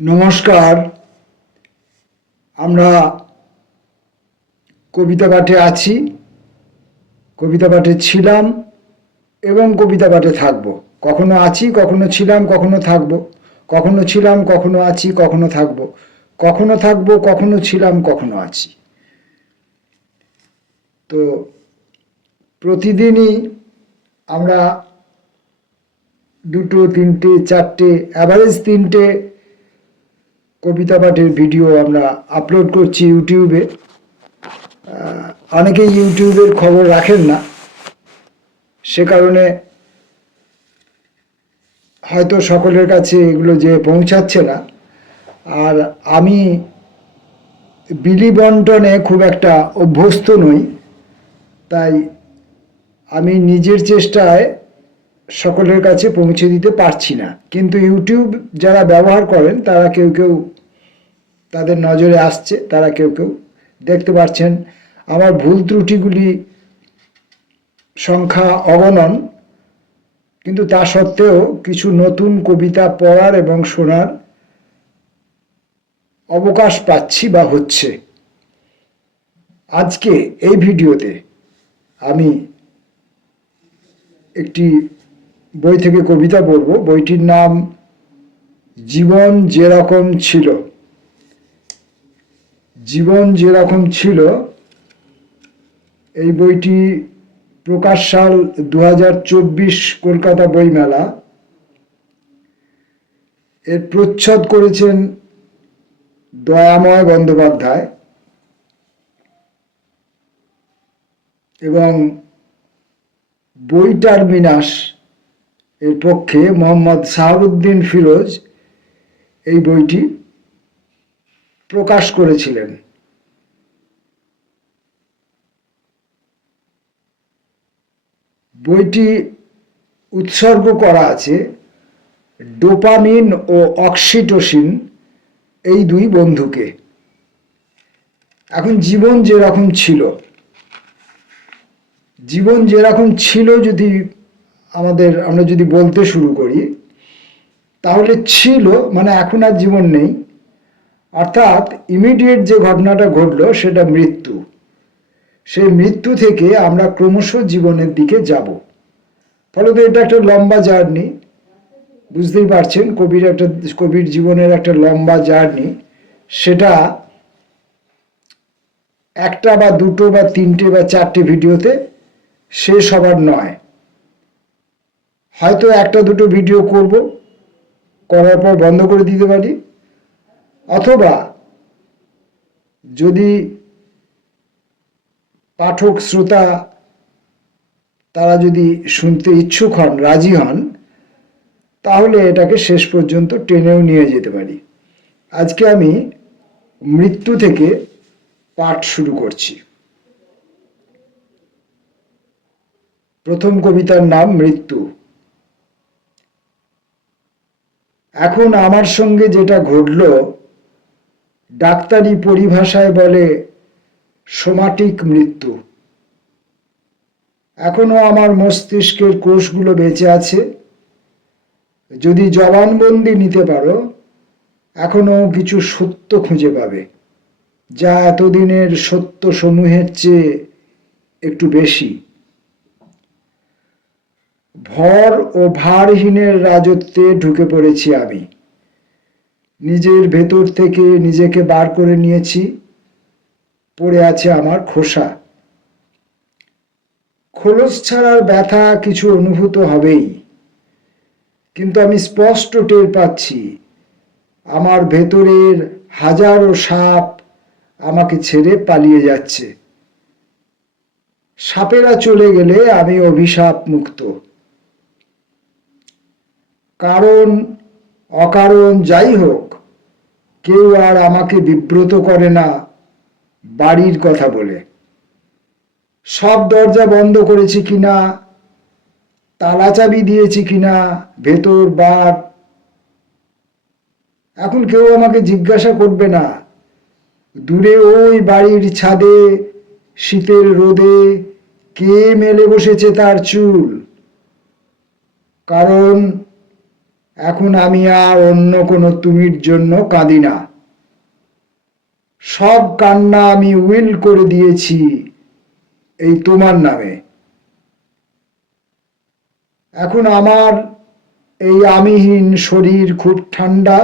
নমস্কার। আমরা কবিতা পাঠে আছি, কবিতা পাঠে ছিলাম এবং কবিতা পাঠে থাকব। কখনো আছি, কখনো ছিলাম, কখনো থাকব। কখনো ছিলাম, কখনো আছি, কখনো থাকব। কখনো থাকব, কখনো ছিলাম, কখনো আছি। তো প্রতিদিনই আমরা দুটো, তিনটে, চারটে, অ্যাভারেজ তিনটে কবিতা পাঠের ভিডিও আমরা আপলোড করছি ইউটিউবে। অনেকে ইউটিউবের খবর রাখেন না, সে কারণে হয়তো সকলের কাছে এগুলো যে পৌঁছাচ্ছে না। আর আমি বিলি বন্টনে খুব একটা অভ্যস্ত নই, তাই আমি নিজের চেষ্টায় সকলের কাছে পৌঁছে দিতে পারছি না। কিন্তু ইউটিউব যারা ব্যবহার করেন তারা কেউ কেউ তাদের নজরে আসছে, তারা কেউ কেউ দেখতে পাচ্ছেন। আমার ভুল ত্রুটিগুলি সংখ্যা অগণন, কিন্তু তা সত্ত্বেও কিছু নতুন কবিতা পড়ার এবং শোনার অবকাশ পাচ্ছি বা হচ্ছে। আজকে এই ভিডিওতে আমি একটি বই থেকে কবিতা পড়ব। বইটির নাম জীবন যেরকম ছিল। জীবন যেরকম ছিল, এই বইটি প্রকাশ সাল 2024, কলকাতা বইমেলা। এর প্রচ্ছদ করেছেন দয়াময় বন্দ্যোপাধ্যায় এবং বই টার্মিনাস এর পক্ষে মোহাম্মদ সাহাবুদ্দিন ফিরোজ এই বইটি প্রকাশ করেছিলেন। বইটি উৎসর্গ করা আছে ডোপামিন ও অক্সিটোসিন এই দুই বন্ধুকে। এখন জীবন যেরকম ছিল, জীবন যেরকম ছিল যদি আমরা যদি বলতে শুরু করি, তাহলে ছিল মানে এখন আর জীবন নেই। অর্থাৎ ইমিডিয়েট যে ঘটনাটা ঘটলো সেটা মৃত্যু। সেই মৃত্যু থেকে আমরা ক্রমশ জীবনের দিকে যাব। ফলত এটা একটা লম্বা জার্নি, বুঝতেই পারছেন। কবির জীবনের একটা লম্বা জার্নি। সেটা একটা বা দুটো বা তিনটে বা চারটে ভিডিওতে শেষ হবার নয়। হয়তো একটা দুটো ভিডিও করব, করার পর বন্ধ করে দিতে পারি, অথবা যদি পাঠক শ্রোতা তারা যদি শুনতে ইচ্ছুক হন, রাজি হন, তাহলে এটাকে শেষ পর্যন্ত টেনেও নিয়ে যেতে পারি। আজকে আমি মৃত্যু থেকে পাঠ শুরু করছি। প্রথম কবিতার নাম মৃত্যু। এখন আমার সঙ্গে যেটা ঘটল, ডাক্তারি পরিভাষায় বলে সোমাটিক মৃত্যু। এখনো আমার মস্তিষ্কের কোষগুলো বেঁচে আছে। যদি জবানবন্দি নিতে পারো, এখনো কিছু সত্য খুঁজে পাবে, যা এতদিনের সত্য সমূহের চেয়ে একটু বেশি। ভর ও ভারহীনের রাজত্বে ঢুকে পড়েছি আমি। নিজের ভেতর থেকে নিজেকে বার করে নিয়েছি। পড়ে আছে আমার খোসা। খোলস ছাড়ার ব্যথা কিছু অনুভূত হবেই, কিন্তু আমি স্পষ্ট টের পাচ্ছি আমার ভেতরের হাজারো সাপ আমাকে ছেড়ে পালিয়ে যাচ্ছে। সাপেরা চলে গেলে আমি অভিশাপ মুক্ত। কারণ অকারণ যাই হোক, কেউ আর আমাকে বিব্রত করে না বাড়ির কথা বলে। সব দরজা বন্ধ করেছি কিনা, তালা চাবি দিয়েছি কিনা, ভেতর বার, এখন কেউ আমাকে জিজ্ঞাসা করবে না দূরে ওই বাড়ির ছাদে শীতের রোদে কে মেলে বসেছে তার চুল। কারণ এখন আমি আর অন্য কোনো তুমির জন্য কাঁদি না। সব কান্না আমি উইল করে দিয়েছি এই তোমার নামে। এখন আমার এই আমিহীন শরীর খুব ঠান্ডা,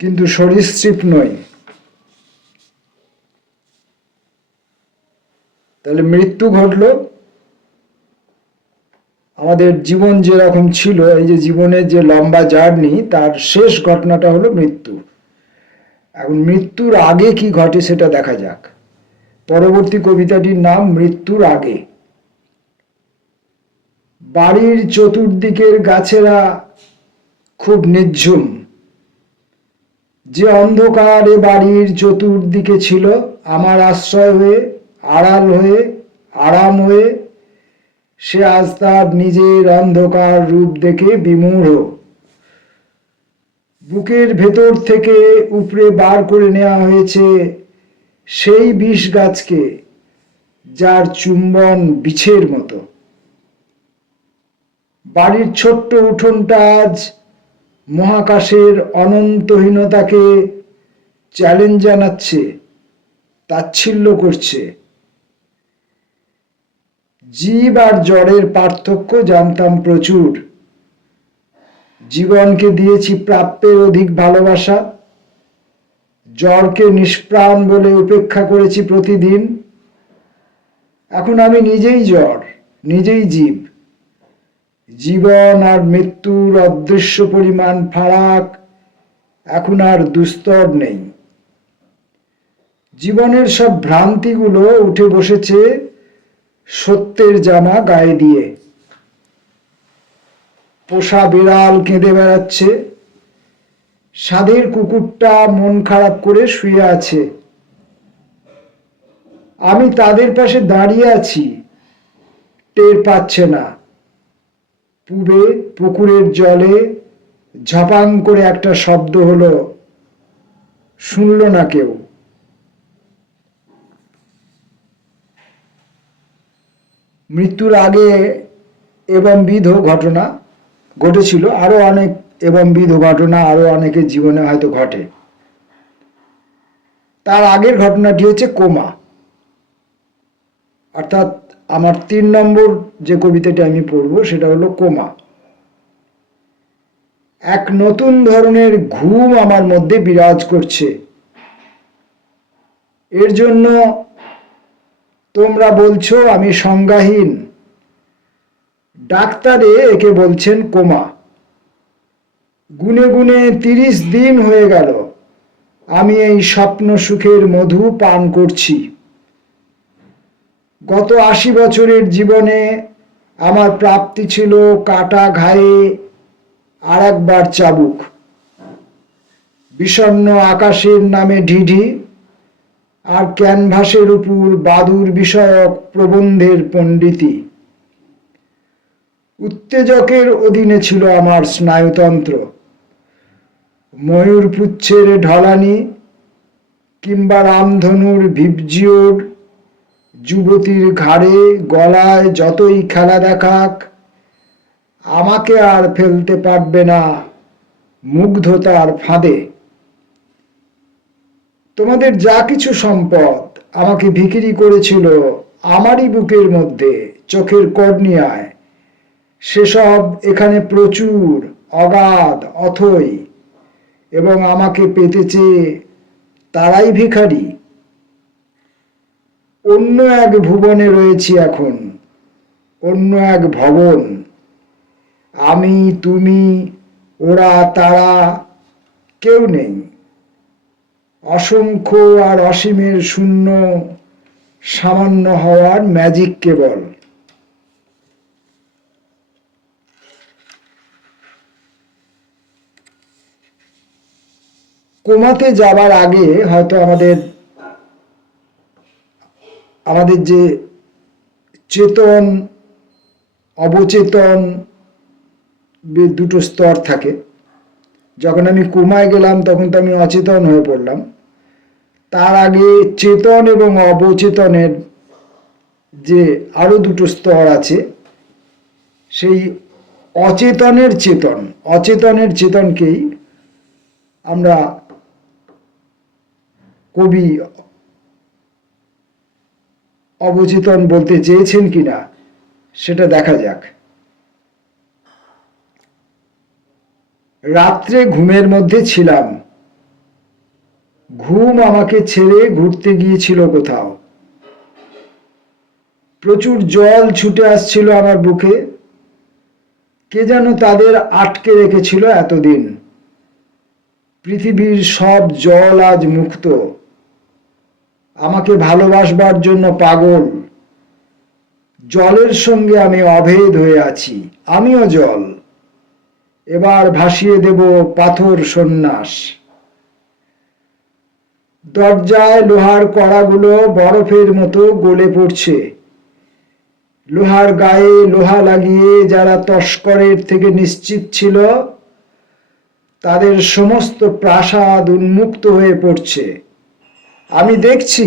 কিন্তু সরীসৃপ নই। তাহলে মৃত্যু ঘটল। আমাদের জীবন যেরকম ছিল, এই যে জীবনের যে লম্বা জার্নি, তার শেষ ঘটনাটা হলো মৃত্যু। এখন মৃত্যুর আগে কি ঘটে সেটা দেখা যাক। পরবর্তী কবিতাটির নাম মৃত্যুর আগে। বাড়ির চতুর্দিকের গাছেরা খুব নির্ঝুম। যে অন্ধকার এ বাড়ির চতুর্দিকে ছিল, আমার আশ্রয় হয়ে, আড়াল হয়ে, আরাম হয়ে, সে আজ তার নিজের অন্ধকার রূপ দেখে বিমূঢ়। বুকের ভেতর থেকে উপড়ে বার করে নেওয়া হয়েছে সেই বিষ গাছকে, যার চুম্বন বিছের মতো। বাড়ির ছোট্ট উঠোনটা আজ মহাকাশের অনন্তহীনতাকে চ্যালেঞ্জ জানাচ্ছে, তাচ্ছিল্য করছে। জীব আর জড়ের পার্থক্য জানতাম প্রচুর। জীবনকে দিয়েছি প্রাপ্যের অধিক ভালোবাসা, জড়কে নিষ্প্রাণ বলে উপেক্ষা করেছি প্রতিদিন। এখন আমি নিজেই জড়, নিজেই জীব। জীবন আর মৃত্যুর অদৃশ্য পরিমাণ ফারাক এখন আর দুস্তর নেই। জীবনের সব ভ্রান্তিগুলো উঠে বসেছে সত্যের জামা গায়ে দিয়ে। পোষা বিড়াল কেঁদে বেড়াচ্ছে, সাধের কুকুরটা মন খারাপ করে শুয়ে আছে। আমি তাদের পাশে দাঁড়িয়ে আছি, টের পাচ্ছে না। পূবে পুকুরের জলে ঝপাং করে একটা শব্দ হলো, শুনল না কেউ। মৃত্যুর আগে এবংবিধ ঘটনা ঘটেছিল, আরো অনেক এবংবিধ ঘটনা আরো অনেকের জীবনে হয়তো ঘটে। তার আগের ঘটনাটি হচ্ছে কোমা, অর্থাৎ আমার 3 নম্বর যে কবিতাটি আমি পড়ব সেটা হলো কোমা। এক নতুন ধরনের ঘুম আমার মধ্যে বিরাজ করছে। এর জন্য তোমরা বলছো আমি সংজ্ঞাহীন। ডাক্তারে একে বলছেন কোমা। গুনে গুনে 30 দিন হয়ে গেল আমি এই স্বপ্ন সুখের মধু পান করছি। গত 80 বছরের জীবনে আমার প্রাপ্তি ছিল কাটা ঘায়ে আর একবার চাবুক, বিষণ্ণ আকাশের নামে ঢিঢি, আর ক্যানভাসের উপর বাদুর বিষয়ক প্রবন্ধের পণ্ডিতি। উত্তেজকের অধীনে ছিল আমার স্নায়ুতন্ত্র। ময়ূর পুচ্ছের ঢলানি কিংবা রামধনুর ভিবজিওর যুবতীর ঘাড়ে গলায় যতই খেলা দেখাক, আমাকে আর ফেলতে পারবে না মুগ্ধতার ফাঁদে। তোমাদের যা কিছু সম্পদ আমাকে বিক্রি করেছিল আমারই বুকের মধ্যে, চোখের কর্নিয়ায়, সেসব এখানে প্রচুর, অগাধ, অথই, এবং আমাকে পেতে চেয়ে তারাই ভিখারি। অন্য এক ভুবনে রয়েছি এখন, অন্য এক ভবন। আমি, তুমি, ওরা, তারা কেউ নেই। অসংখ্য আর অসীমের শূন্য সামান্য হওয়ার ম্যাজিক কেবল। কোমাতে যাবার আগে হয়তো আমাদের যে চেতন অবচেতন দুটো স্তর থাকে। যখন আমি কোমায় গেলাম তখন তো আমি অচেতন হয়ে পড়লাম। তার আগে চেতন এবং অবচেতনের যে আরো দুটো স্তর আছে, সেই অচেতনের চেতন, অচেতনের চেতনকেই আমরা কবি অবচেতন বলতে চেয়েছেন কিনা সেটা দেখা যাক। রাত্রে ঘুমের মধ্যে ছিলাম, ঘুম আমাকে ছেড়ে ঘুরতে গিয়েছিল কোথাও। প্রচুর জল ছুটে আসছিল আমার বুকে, কে যেন তাদের আটকে রেখেছিল এতদিন। পৃথিবীর সব জল আজ মুক্ত, আমাকে ভালোবাসবার জন্য পাগল। জলের সঙ্গে আমি অভেদ হয়ে আছি, আমিও জল, এবার ভাসিয়ে দেব পাথর সন্ন্যাস। দরজায় লোহার কড়াগুলো বরফের মতো গলে পড়ছে। লোহার গায়ে লোহা লাগিয়ে যারা তস্করের থেকে নিশ্চিত ছিল, তাদের সমস্ত প্রাসাদ উন্মুক্ত হয়ে পড়ছে। আমি দেখছি,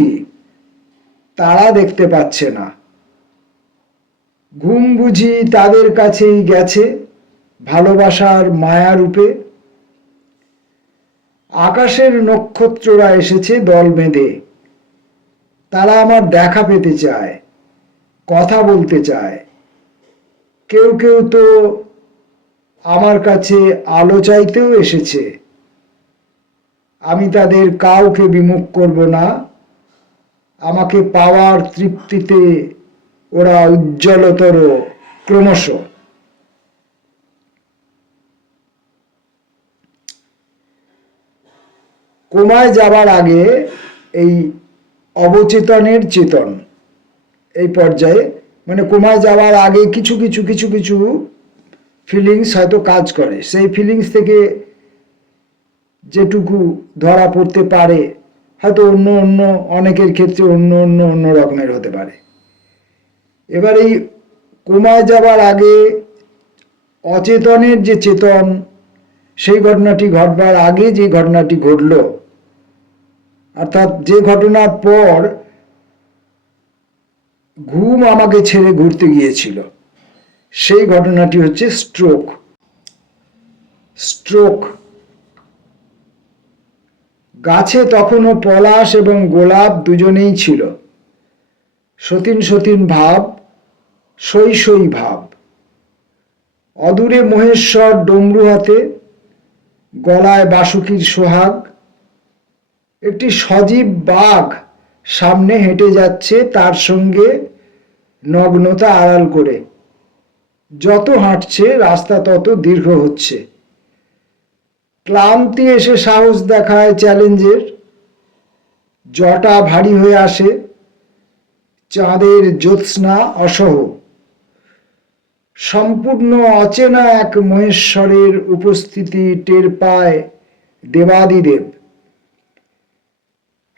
তারা দেখতে পাচ্ছে না। ঘুম বুঝি তাদের কাছেই গেছে ভালোবাসার মায়া রূপে। আকাশের নক্ষত্ররা এসেছে দল বেঁধে, তারা আমার দেখা পেতে চায়, কথা বলতে চায়। কেউ কেউ তো আমার কাছে আলো চাইতেও এসেছে। আমি তাদের কাউকে বিমুখ করব না, আমাকে পাওয়ার তৃপ্তিতে ওরা উজ্জ্বলতর ক্রমশ। কোমায় যাবার আগে এই অবচেতনের চেতন এই পর্যায়ে, মানে কোমায় যাওয়ার আগে কিছু কিছু কিছু কিছু ফিলিংস হয়তো কাজ করে, সেই ফিলিংস থেকে যেটুকু ধরা পড়তে পারে হয়তো অন্য অন্য অনেকের ক্ষেত্রে অন্য অন্য অন্য রকমের হতে পারে। এবার এই কোমায় যাবার আগে অচেতনের যে চেতন, সেই ঘটনাটি ঘটবার আগে যে ঘটনাটি ঘটল, অর্থাৎ যে ঘটনার পর ঘুম আমাকে ছেড়ে ঘুরতে গিয়েছিল, সেই ঘটনাটি হচ্ছে স্ট্রোক। স্ট্রোক। গাছে তখনও পলাশ এবং গোলাপ দুজনেই ছিল। সতীন সতীন ভাব, সই সই ভাব। অদূরে মহেশ্বর ডমরু হাতে, গলায় বাসুকির সোহাগ। একটি সজীব বাঘ সামনে হেঁটে যাচ্ছে, তার সঙ্গে নগ্নতা আড়াল করে। যত হাঁটছে রাস্তা তত দীর্ঘ হচ্ছে। ক্লান্তি এসে সাহস দেখায় চ্যালেঞ্জের। জটা ভারী হয়ে আসে, চাঁদের জ্যোৎস্না অসহ। সম্পূর্ণ অচেনা এক মহেশ্বরের উপস্থিতি টের পায় দেবাদিদেব।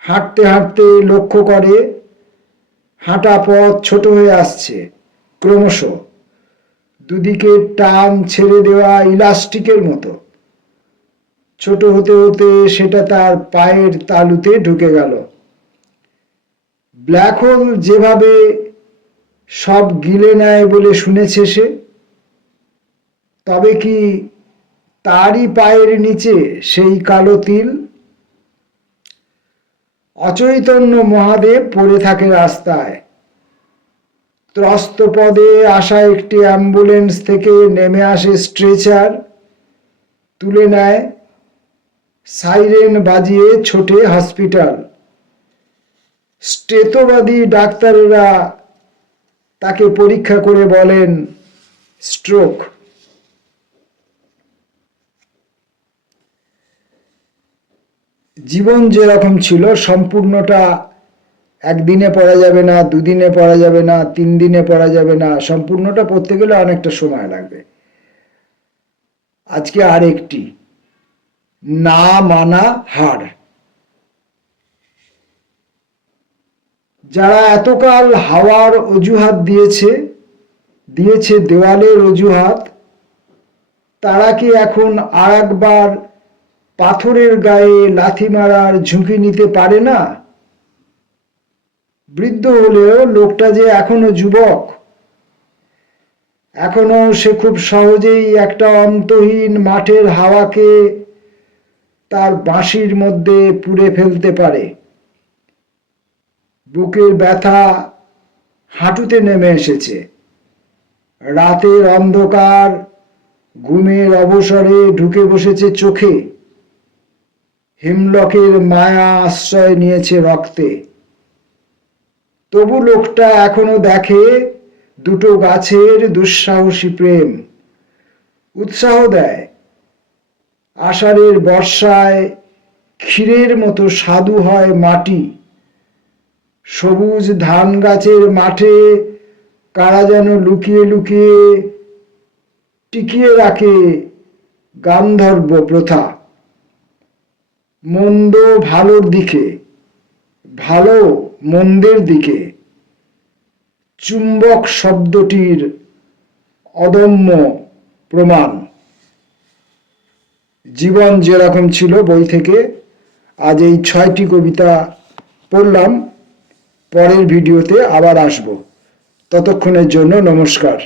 হাঁটতে হাঁটতে লক্ষ্য করে হাঁটা পথ ছোট হয়ে আসছে ক্রমশ, দুদিকে টান ছেড়ে দেওয়া ইলাস্টিকের মতো। ছোট হতে হতে সেটা তার পায়ের তালুতে ঢুকে গেল। ব্ল্যাক হোল যেভাবে সব গিলে নেয় বলে শুনেছে সে, তবে কি তারই পায়ের নিচে সেই কালো তিল? অচৈতন্য মহাদেব পড়ে থাকে রাস্তায়। ত্রস্ত পদে আসা একটি অ্যাম্বুলেন্স থেকে নেমে আসে স্ট্রেচার, তুলে নেয়। সাইরেন বাজিয়ে ছোটে হসপিটাল। স্টেতোবাদী ডাক্তারেরা তাকে পরীক্ষা করে বলেন স্ট্রোক। জীবন যেরকম ছিল সম্পূর্ণটা একদিনে পড়া যাবে না, দুদিনে পড়া যাবে না, 3 দিনে পড়া যাবে না, সম্পূর্ণটা পড়তে গেলে অনেকটা সময় লাগবে। আজকে আরেকটি না মানা হার। যারা এতকাল হাওয়ার অজুহাত দিয়েছে দেওয়ালের অজুহাত, তারা কি এখন আর একবার পাথরের গায়ে লাথি মারার ঝুঁকি নিতে পারে না? বৃদ্ধ হলেও লোকটা যে এখনো যুবক। এখনো সে খুব সহজেই একটা অন্তহীন মাঠের হাওয়াকে তার বাঁশির মধ্যে পুড়ে ফেলতে পারে। বুকের ব্যথা হাঁটুতে নেমে এসেছে। রাতের অন্ধকার ঘুমের অবসরে ঢুকে বসেছে চোখে। হিমলকের মায়া আশ্রয় নিয়েছে রক্তে। তবু লোকটা এখনো দেখে দুটো গাছের দুঃসাহসী প্রেম। উৎসাহ দেয়। আষাঢ়ের বর্ষায় ক্ষীরের মতো স্বাদু হয় মাটি। সবুজ ধান গাছের মাঠে কারা যেন লুকিয়ে লুকিয়ে টিকিয়ে রাখে গান্ধর্ব প্রথা। মন্দ ভালোর দিকে, ভালো মন্দের দিকে। চুম্বক শব্দটির অদম্য প্রমাণ। জীবন যেরকম ছিল বই থেকে আজ এই 6টি কবিতা পড়লাম। পরের ভিডিওতে আবার আসব। ততক্ষণের জন্য নমস্কার।